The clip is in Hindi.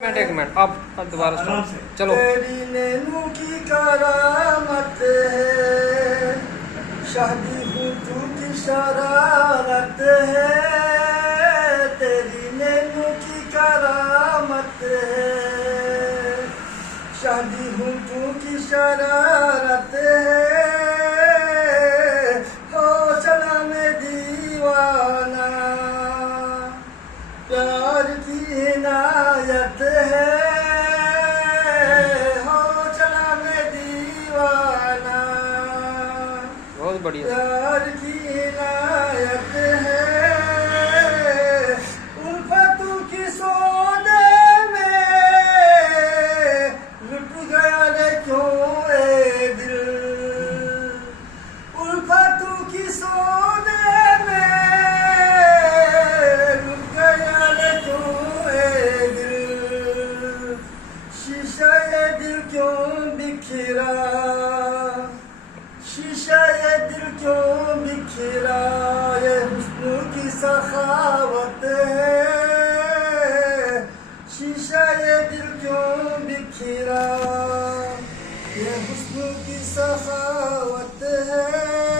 एक मिनट अब दोबारा स्टार्ट चलो। तेरी नैनू की करामत है, शादी हूँ तू की शरारत है। तेरी नैनू की करामत है, शादी हूँ तू की शरारत है। हो चला मैं दीवाना, प्यार की इनायत है। हो चला मैं दीवाना, बहुत बढ़िया। प्यार की इनायत है। उल्फतों की सौदे में लुट गया रे क्यों ए दिल। उल्फतों की सौदे में लुट गया रे क्यों ए दिल। शीशा ये दिल क्यों बिखरा, शीशा ये दिल क्यों बिखरा। ये हुस्न की सखावत है, शीशा ये दिल क्यों बिखरा। ये हुस्न की सखावत है।